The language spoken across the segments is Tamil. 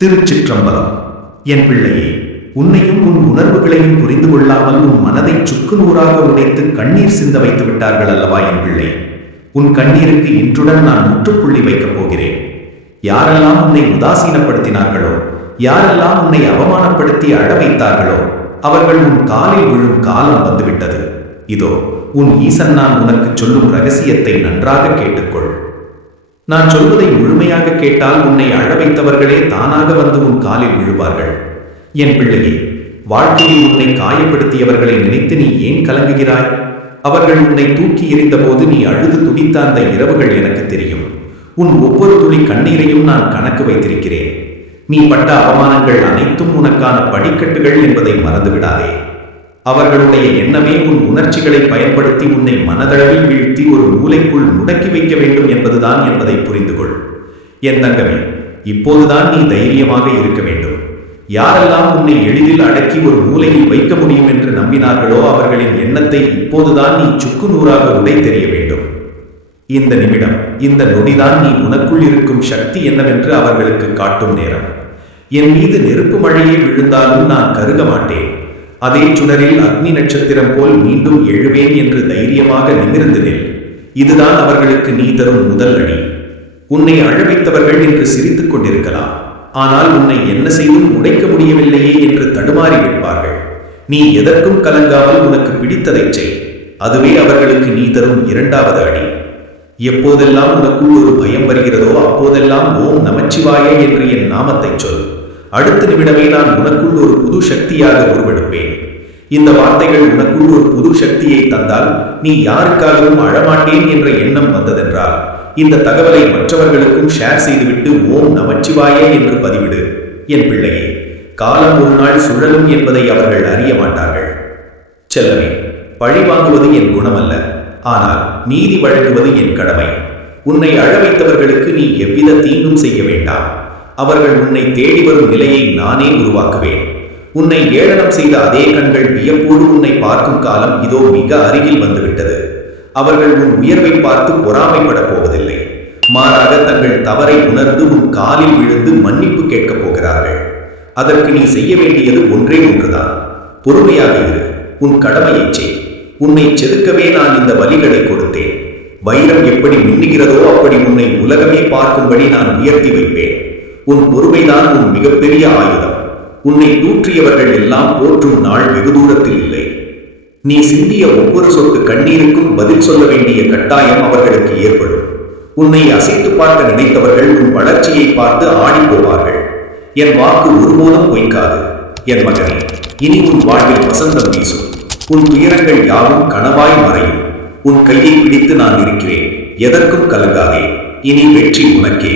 திருச்சிற்றம்பலம். என் பிள்ளையே, உன்னையும் உன் உணர்வுகளையும் புரிந்து கொள்ளாமல் உன் மனதை சுக்கு நூறாக உடைத்து கண்ணீர் சிந்த வைத்து விட்டார்கள் அல்லவா என் பிள்ளை? உன் கண்ணீருக்கு இன்றுடன் நான் முற்றுப்புள்ளி வைக்கப் போகிறேன். யாரெல்லாம் உன்னை உதாசீனப்படுத்தினார்களோ, யாரெல்லாம் உன்னை அவமானப்படுத்தி அழ வைத்தார்களோ, அவர்கள் உன் காலில் விழும் காலம் வந்துவிட்டது. இதோ உன் ஈசன் நான் உனக்கு சொல்லும் ரகசியத்தை நன்றாக கேட்டுக்கொள். நான் சொல்வதை முழுமையாக கேட்டால் உன்னை அழ வைத்தவர்களே தானாக வந்து உன் காலில் விழுவார்கள். என் பிள்ளையே, வாழ்க்கையில் உன்னை காயப்படுத்தியவர்களை நினைத்து நீ ஏன் கலங்குகிறாய்? அவர்கள் உன்னை தூக்கி எறிந்தபோது நீ அழுது துடித்த அந்த இரவுகள் எனக்கு தெரியும். உன் ஒவ்வொரு துளி கண்ணீரையும் நான் கணக்கு வைத்திருக்கிறேன். நீ பட்ட அவமானங்கள் அனைத்தும் உனக்கான படிக்கட்டுகள் என்பதை மறந்துவிடாதே. அவர்களுடைய எண்ணமே உன் உணர்ச்சிகளை பயன்படுத்தி உன்னை மனதளவில் வீழ்த்தி ஒரு மூலைக்குள் முடக்கி வைக்க வேண்டும் என்பதுதான் என்பதை புரிந்து கொள். என் தங்கமே, இப்போதுதான் நீ தைரியமாக இருக்க வேண்டும். யாரெல்லாம் உன்னை எளிதில் அடக்கி ஒரு மூலையில் வைக்க முடியும் என்று நம்பினார்களோ அவர்களின் எண்ணத்தை இப்போதுதான் நீ சுக்கு நூறாக உடை தெரிய வேண்டும். இந்த நிமிடம், இந்த நொடிதான் நீ உனக்குள் இருக்கும் சக்தி என்னவென்று அவர்களுக்கு காட்டும் நேரம். என் மீது நெருப்பு மழையே விழுந்தாலும் நான் கருக மாட்டேன். அதே சுடரில் அக்னி நட்சத்திரம் போல் மீண்டும் எழுவேன் என்று தைரியமாக நிமிர்ந்து நில். இதுதான் அவர்களுக்கு நீ தரும் முதல் அடி. உன்னை அழவைத்தவர்கள் என்று சிரித்துக் கொண்டிருக்கலாம். ஆனால் உன்னை என்ன செய்தும் உடைக்க முடியவில்லையே என்று தடுமாறி விடுவார்கள். நீ எதற்கும் கலங்காமல் உனக்கு பிடித்ததை செய். அதுவே அவர்களுக்கு நீ தரும் இரண்டாவது அடி. எப்போதெல்லாம் உனக்குள் ஒரு பயம் வருகிறதோ அப்போதெல்லாம் ஓம் நமச்சிவாய என்று என் நாமத்தை சொல். அடுத்த நிமிடமே நான் உனக்குள் ஒரு புது சக்தியாக உருவெடுப்பேன். இந்த வார்த்தைகள் உனக்குள் ஒரு புது சக்தியை தந்தால் நீ யாருக்காகவும் அழமாட்டேன் என்ற எண்ணம் வந்ததென்றால் இந்த தகவலை மற்றவர்களுக்கும் ஷேர் செய்துவிட்டு ஓம் நமச்சிவாய என்று பதிவிடு. என் பிள்ளையே, காலம் ஒரு நாள் சுழலும் என்பதை அவர்கள் அறிய மாட்டார்கள். செல்லமே, பழி வாங்குவது என் குணமல்ல, ஆனால் நீதி வழங்குவது என் கடமை. உன்னை அழ வைத்தவர்களுக்கு நீ எவ்வித தீங்கும் செய்ய வேண்டாம். அவர்கள் உன்னை தேடி வரும் நிலையை நானே உருவாக்குவேன். உன்னை ஏளனம் செய்த அதே கண்கள் வியப்போடு உன்னை பார்க்கும் காலம் இதோ மிக அருகில் வந்துவிட்டது. அவர்கள் உன் உயர்வை பார்த்து பொறாமைப்பட போவதில்லை. மாறாக தங்கள் தவறை உணர்ந்து உன் காலில் விழுந்து மன்னிப்பு கேட்கப் போகிறார்கள். அதற்கு நீ செய்ய வேண்டியது ஒன்றே ஒன்றுதான். பொறுமையாக இரு, உன் கடமையை செய். உன்னை செதுக்கவே நான் இந்த வலிகளை கொடுத்தேன். வைரம் எப்படி மின்னுகிறதோ அப்படி உன்னை உலகமே பார்க்கும்படி நான் உயர்த்தி வைப்பேன். உன் பொறுமைதான் உன் மிகப்பெரிய ஆயுதம். உன்னை தூற்றியவர்கள் எல்லாம் போற்றும் நாள் வெகு தூரத்தில் இல்லை. நீ சிந்திய ஒவ்வொரு சொட்டு கண்ணீருக்கும் பதில் சொல்ல வேண்டிய கட்டாயம் அவர்களுக்கு ஏற்படும். உன்னை அசைத்து பார்க்க நினைத்தவர்கள் உன் வளர்ச்சியை பார்த்து ஆடி போவார்கள். என் வாக்கு ஒருபோதும் பொய்க்காது. என் மகனே, இனி உன் வாழ்வில் வசந்தம் வீசும். உன் துயரங்கள் யாவும் கனவாய் மறையும். உன் கையை பிடித்து நான் இருக்கிறேன். எதற்கும் கலங்காதே. இனி வெற்றி உனக்கே.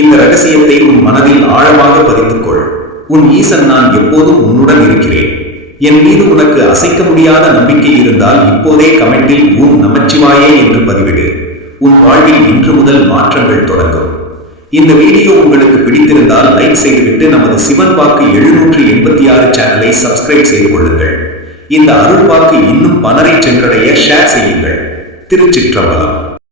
இந்த ரகசியத்தை உன் மனதில் ஆழமாக பதித்துக்கொள். உன் ஈசன் நான் எப்போதும் உன்னுடன் இருக்கிறேன். என் மீது உனக்கு அசைக்க முடியாத நம்பிக்கை இருந்தால் இப்போதே கமெண்டில் ஓம் நமச்சிவாயே என்று பதிவிடு. உன் வாழ்வில் இன்று முதல் மாற்றங்கள் தொடங்கும். இந்த வீடியோ உங்களுக்கு பிடித்திருந்தால் லைக் செய்துவிட்டு நமது சிவன் வாக்கு 786 சேனலை சப்ஸ்கிரைப் செய்து கொள்ளுங்கள். இந்த அருள் வாக்கு இன்னும் பலரை சென்றடைய ஷேர் செய்யுங்கள். திருச்சிற்றம்பலம்.